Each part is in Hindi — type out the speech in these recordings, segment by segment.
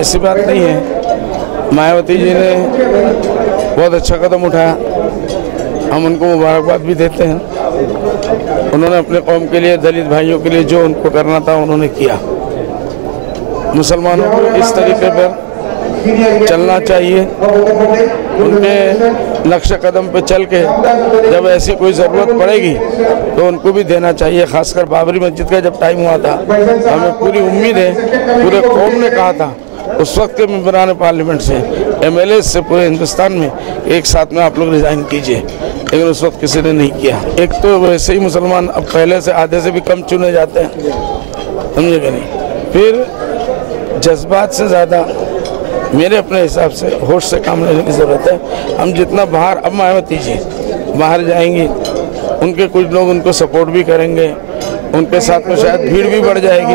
ऐसी बात नहीं है। मायावती जी ने बहुत अच्छा कदम उठाया, हम उनको मुबारकबाद भी देते हैं। उन्होंने अपने कौम के लिए, दलित भाइयों के लिए जो उनको करना था उन्होंने किया। मुसलमानों को इस तरीके पर चलना चाहिए, उनके नक्शे कदम पे चल के जब ऐसी कोई ज़रूरत पड़ेगी तो उनको भी देना चाहिए। खासकर बाबरी मस्जिद का जब टाइम हुआ था, हमें पूरी उम्मीद है, पूरे कौम ने कहा था उस वक्त के मेंबरान पार्लियामेंट से, MLA से, पूरे हिंदुस्तान में एक साथ में आप लोग रिजाइन कीजिए, लेकिन उस वक्त किसी ने नहीं किया। एक तो वैसे ही मुसलमान अब पहले से आधे से भी कम चुने जाते हैं, समझे कि नहीं। फिर जज्बात से ज़्यादा मेरे अपने हिसाब से होश से काम लेने की ज़रूरत है। हम जितना बाहर, अब मायावती जी बाहर जाएंगी, उनके कुछ लोग उनको सपोर्ट भी करेंगे, उनके साथ में शायद भीड़ भी बढ़ जाएगी,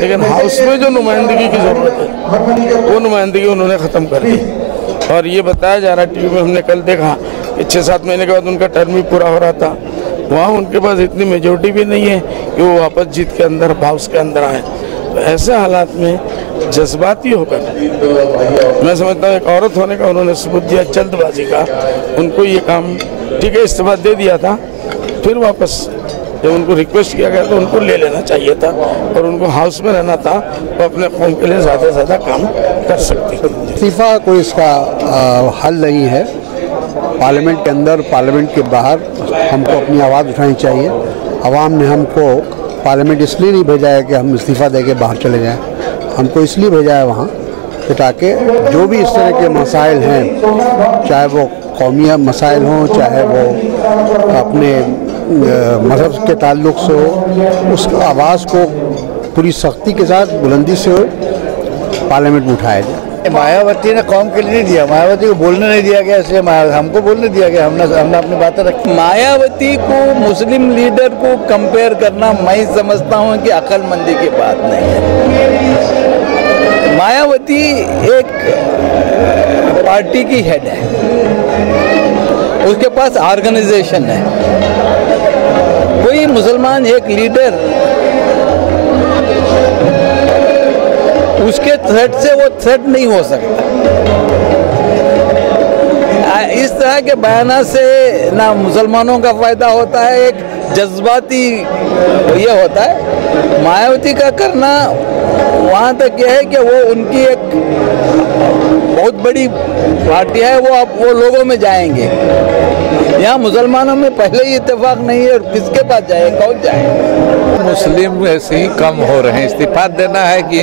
लेकिन हाउस में जो नुमाइंदगी की ज़रूरत है वो नुमाइंदगी उन्होंने ख़त्म कर दी। और ये बताया जा रहा है, टीवी में हमने कल देखा कि 6-7 महीने के बाद उनका टर्म भी पूरा हो रहा था, वहाँ उनके पास इतनी मेजोरिटी भी नहीं है कि वो वापस जीत के अंदर, हाउस के अंदर आए। तो ऐसे हालात में जज्बाती होकर, मैं समझता हूँ एक औरत होने का उन्होंने सबूत दिया, जल्दबाजी का। उनको ये काम, ठीक है, इस्तीफा दे दिया था, फिर वापस जब उनको रिक्वेस्ट किया गया तो उनको ले लेना चाहिए था, और उनको हाउस में रहना था, तो अपने कौम के लिए ज़्यादा से ज़्यादा काम कर सकती है। इस्तीफा कोई इसका हल नहीं है। पार्लियामेंट के अंदर, पार्लियामेंट के बाहर हमको अपनी आवाज़ उठानी चाहिए। आवाम ने हमको पार्लियामेंट इसलिए नहीं भेजा है कि हम इस्तीफ़ा दे के बाहर चले जाएं, हमको इसलिए भेजा है वहाँ कि ताकि जो भी इस तरह के मसाइल हैं, चाहे वो कौमी मसाइल हों, चाहे वो अपने मज़हब के ताल्लुक़ से हो, उस आवाज़ को पूरी सख्ती के साथ, बुलंदी से पार्लियामेंट में उठाया जाए। मायावती ने कौम के लिए नहीं दिया, मायावती को बोलने नहीं दिया गया, इसलिए हमको बोलने दिया गया, हमने अपनी बातें रखी। मायावती को मुस्लिम लीडर को कंपेयर करना मैं समझता हूँ कि अक्लमंदी की बात नहीं है। मायावती एक पार्टी की हेड है, उसके पास ऑर्गेनाइजेशन है। कोई मुसलमान एक लीडर उसके थ्रेट से वो थ्रेट नहीं हो सकता। इस तरह के बयान से ना मुसलमानों का फायदा होता है, एक जज्बाती ये होता है। मायावती का करना वहाँ तक यह है कि वो उनकी एक बहुत बड़ी पार्टी है, वो अब वो लोगों में जाएंगे। यहाँ मुसलमानों में पहले ही इत्तेफाक नहीं है, और किसके पास जाए, कौन जाए। मुस्लिम ऐसे ही कम हो रहे हैं, इस्तीफा देना है कि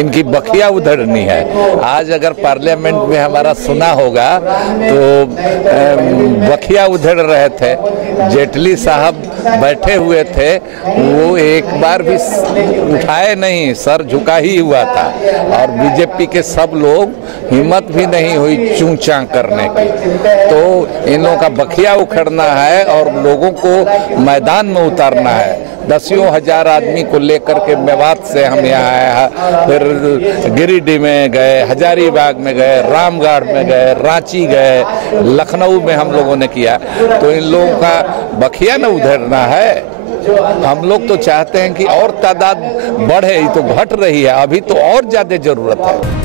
इनकी बखिया उधड़नी है। आज अगर पार्लियामेंट में हमारा सुना होगा तो बखिया उधड़ रहे थे, जेटली साहब बैठे हुए थे, वो एक बार भी उठाए नहीं, सर झुका ही हुआ था, और बीजेपी के सब लोग हिम्मत भी नहीं हुई चूं चां करने की। तो इन लोगों का बखिया उखड़ना है और लोगों को मैदान में उतारना है। 10 हजार आदमी को लेकर के मेवात से हम यहाँ आए, फिर गिरिडीह में गए, हजारीबाग में गए, रामगढ़ में गए, रांची गए, लखनऊ में हम लोगों ने किया। तो इन लोगों का बखिया न उधरना है। हम लोग तो चाहते हैं कि और तादाद बढ़े, तो घट रही है, अभी तो और ज्यादा जरूरत है।